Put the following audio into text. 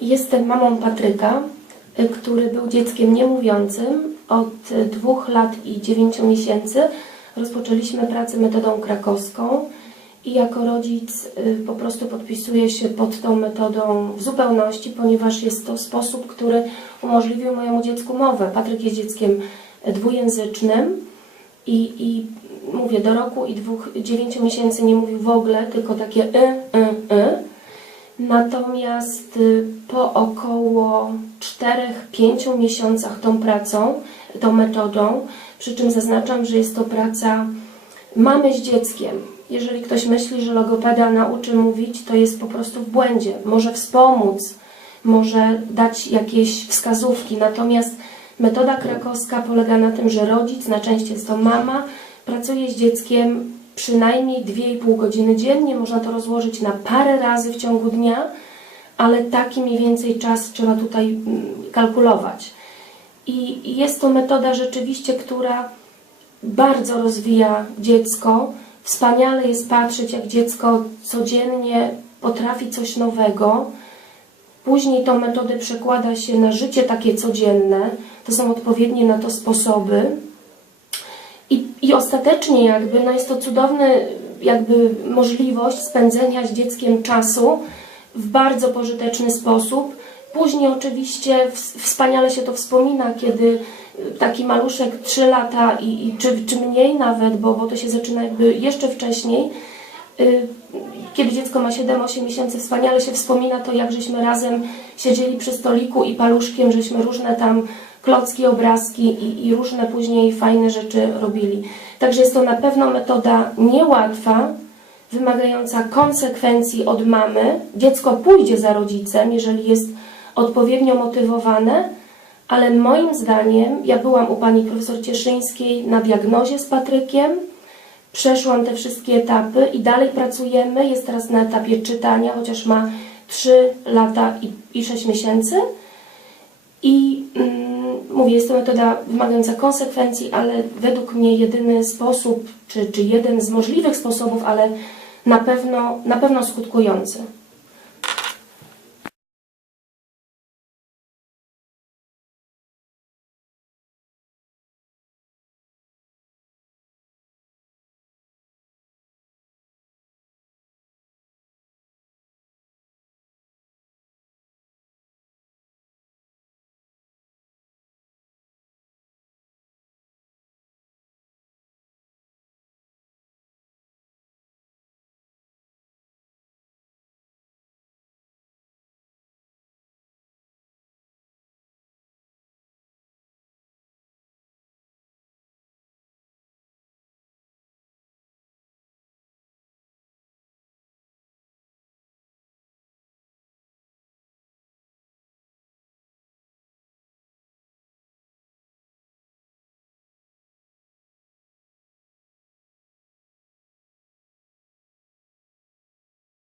Jestem mamą Patryka, y, który był dzieckiem niemówiącym. Od y, dwóch lat i dziewięciu miesięcy rozpoczęliśmy pracę metodą krakowską i jako rodzic y, po prostu podpisuję się pod tą metodą w zupełności, ponieważ jest to sposób, który umożliwił mojemu dziecku mowę. Patryk jest dzieckiem dwujęzycznym i, i mówię, do roku i dwóch, dziewięciu miesięcy nie mówił w ogóle, tylko takie y, y, y. Natomiast y, po około 4-5 miesiącach tą pracą, tą metodą, przy czym zaznaczam, że jest to praca mamy z dzieckiem. Jeżeli ktoś myśli, że logopeda nauczy mówić, to jest po prostu w błędzie. Może wspomóc, może dać jakieś wskazówki. Natomiast metoda krakowska polega na tym, że rodzic, na części jest to mama, pracuje z dzieckiem przynajmniej 2,5 godziny dziennie. Można to rozłożyć na parę razy w ciągu dnia, ale taki mniej więcej czas trzeba tutaj mm, kalkulować. I i jest to metoda rzeczywiście, która bardzo rozwija dziecko. Wspaniale jest patrzeć, jak dziecko codziennie potrafi coś nowego. Później tą metodę przekłada się na życie takie codzienne. To są odpowiednie na to sposoby. I, ostatecznie jakby no jest to cudowny jakby możliwość spędzenia z dzieckiem czasu w bardzo pożyteczny sposób. Później oczywiście ws- wspaniale się to wspomina, kiedy taki maluszek 3 lata i, i czy, czy mniej nawet, bo, bo to się zaczyna jakby jeszcze wcześniej, y, kiedy dziecko ma 7-8 miesięcy, wspaniale się wspomina to, jak żeśmy razem siedzieli przy stoliku i paluszkiem, żeśmy różne tam klocki, obrazki i, i różne później fajne rzeczy robili. Także jest to na pewno metoda niełatwa, wymagająca konsekwencji od mamy. Dziecko pójdzie za rodzicem, jeżeli jest odpowiednio motywowane, ale moim zdaniem, ja byłam u pani profesor Cieszyńskiej na diagnozie z Patrykiem, przeszłam te wszystkie etapy i dalej pracujemy. Jest teraz na etapie czytania, chociaż ma 3 lata i, i 6 miesięcy. I mówię, jest to metoda wymagająca konsekwencji, ale według mnie jedyny sposób, czy, czy jeden z możliwych sposobów, ale na pewno, na pewno skutkujący.